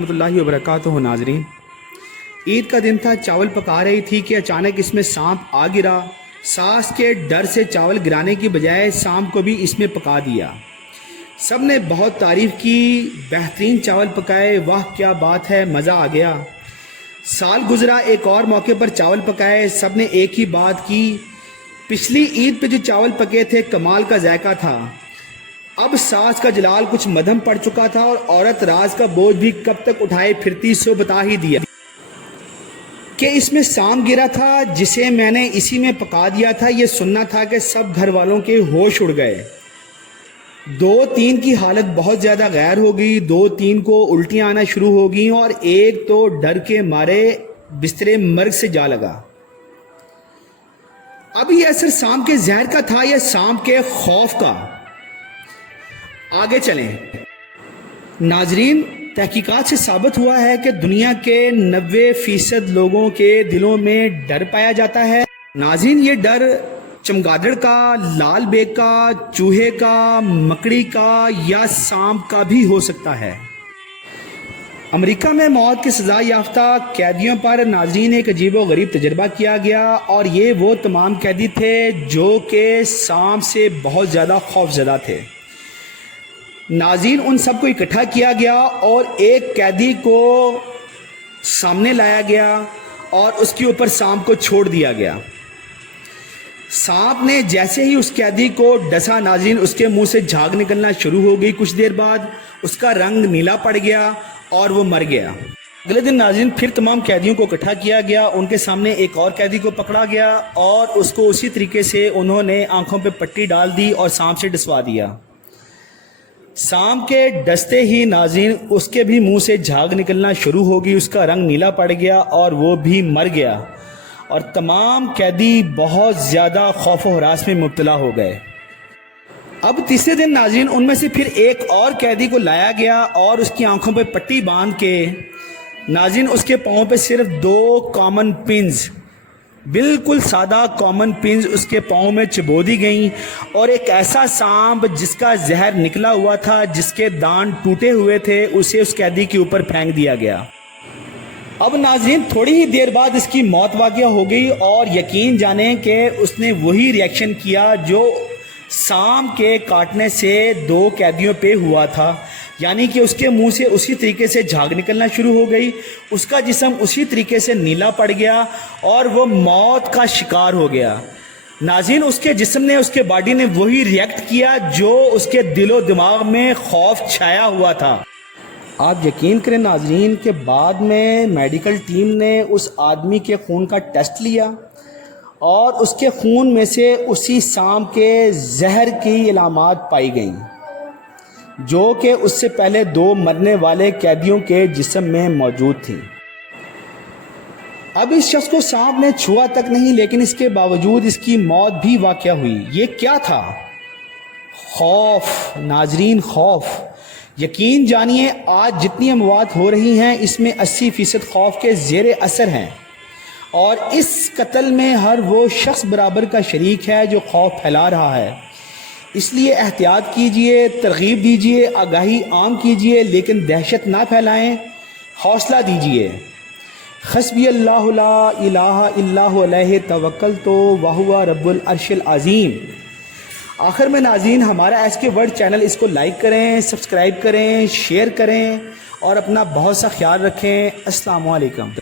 رحمۃ اللہ وبرکاتہ ناظرین، عید کا دن تھا، چاول پکا رہی تھی کہ اچانک اس میں سانپ آ گرا۔ ساس کے ڈر سے چاول گرانے کی بجائے سانپ کو بھی اس میں پکا دیا۔ سب نے بہت تعریف کی، بہترین چاول پکائے، واہ کیا بات ہے، مزہ آ گیا۔ سال گزرا، ایک اور موقع پر چاول پکائے، سب نے ایک ہی بات کی، پچھلی عید پہ جو چاول پکے تھے کمال کا ذائقہ تھا۔ اب ساس کا جلال کچھ مدھم پڑ چکا تھا اور عورت راز کا بوجھ بھی کب تک اٹھائے پھرتی، سو بتا ہی دیا کہ اس میں سانپ گرا تھا جسے میں نے اسی میں پکا دیا تھا۔ یہ سننا تھا کہ سب گھر والوں کے ہوش اڑ گئے۔ 2-3 کی حالت بہت زیادہ غیر ہو گئی، 2-3 کو الٹیاں آنا شروع ہو گئیں اور ایک تو ڈر کے مارے بسترے مرگ سے جا لگا۔ اب یہ اثر سانپ کے زہر کا تھا یا سانپ کے خوف کا؟ آگے چلیں ناظرین، تحقیقات سے ثابت ہوا ہے کہ دنیا کے 90% لوگوں کے دلوں میں ڈر پایا جاتا ہے۔ ناظرین، یہ ڈر چمگادڑ کا، لال بیگ کا، چوہے کا، مکڑی کا یا سانپ کا بھی ہو سکتا ہے۔ امریکہ میں موت کی سزا یافتہ قیدیوں پر ناظرین ایک عجیب و غریب تجربہ کیا گیا، اور یہ وہ تمام قیدی تھے جو کہ سانپ سے بہت زیادہ خوف زدہ تھے۔ ناظرین، ان سب کو اکٹھا کیا گیا اور ایک قیدی کو سامنے لایا گیا اور اس کے اوپر سانپ کو چھوڑ دیا گیا۔ سانپ نے جیسے ہی اس قیدی کو ڈسا، ناظرین، اس کے منہ سے جھاگ نکلنا شروع ہو گئی۔ کچھ دیر بعد اس کا رنگ نیلا پڑ گیا اور وہ مر گیا۔ اگلے دن ناظرین پھر تمام قیدیوں کو اکٹھا کیا گیا، ان کے سامنے ایک اور قیدی کو پکڑا گیا اور اس کو اسی طریقے سے انہوں نے آنکھوں پہ پٹی ڈال دی اور سانپ سے ڈسوا دیا۔ سانپ کے ڈستے ہی ناظرین اس کے بھی منہ سے جھاگ نکلنا شروع ہو گئی، اس کا رنگ نیلا پڑ گیا اور وہ بھی مر گیا، اور تمام قیدی بہت زیادہ خوف و ہراس میں مبتلا ہو گئے۔ اب تیسرے دن ناظرین ان میں سے پھر ایک اور قیدی کو لایا گیا اور اس کی آنکھوں پہ پٹی باندھ کے ناظرین اس کے پاؤں پہ صرف 2 کامن پنز، بالکل سادہ کامن پنز اس کے پاؤں میں چبو دی گئیں، اور ایک ایسا سانپ جس کا زہر نکلا ہوا تھا، جس کے دان ٹوٹے ہوئے تھے، اسے اس قیدی کے اوپر پھینک دیا گیا۔ اب ناظرین تھوڑی ہی دیر بعد اس کی موت واقع ہو گئی، اور یقین جانیں کہ اس نے وہی ریئیکشن کیا جو سانپ کے کاٹنے سے 2 قیدیوں پہ ہوا تھا، یعنی کہ اس کے منہ سے اسی طریقے سے جھاگ نکلنا شروع ہو گئی، اس کا جسم اسی طریقے سے نیلا پڑ گیا اور وہ موت کا شکار ہو گیا۔ ناظرین اس کے جسم نے، اس کے باڈی نے وہی ریئیکٹ کیا جو اس کے دل و دماغ میں خوف چھایا ہوا تھا۔ آپ یقین کریں ناظرین کہ بعد میں میڈیکل ٹیم نے اس آدمی کے خون کا ٹیسٹ لیا اور اس کے خون میں سے اسی سانپ کے زہر کی علامات پائی گئیں جو کہ اس سے پہلے 2 مرنے والے قیدیوں کے جسم میں موجود تھیں۔ اب اس شخص کو سانپ نے چھوا تک نہیں، لیکن اس کے باوجود اس کی موت بھی واقع ہوئی۔ یہ کیا تھا؟ خوف ناظرین، خوف۔ یقین جانیے آج جتنی اموات ہو رہی ہیں اس میں 80% خوف کے زیر اثر ہیں، اور اس قتل میں ہر وہ شخص برابر کا شریک ہے جو خوف پھیلا رہا ہے۔ اس لیے احتیاط کیجئے، ترغیب دیجئے، آگاہی عام کیجئے، لیکن دہشت نہ پھیلائیں، حوصلہ دیجئے۔ حسبی اللہ لا الہ الا ہو علیہ توکلت وہو رب العرش العظیم۔ آخر میں ناظرین ہمارا ایس کے ورڈ چینل، اس کو لائک کریں، سبسکرائب کریں، شیئر کریں اور اپنا بہت سا خیال رکھیں۔ السلام علیکم۔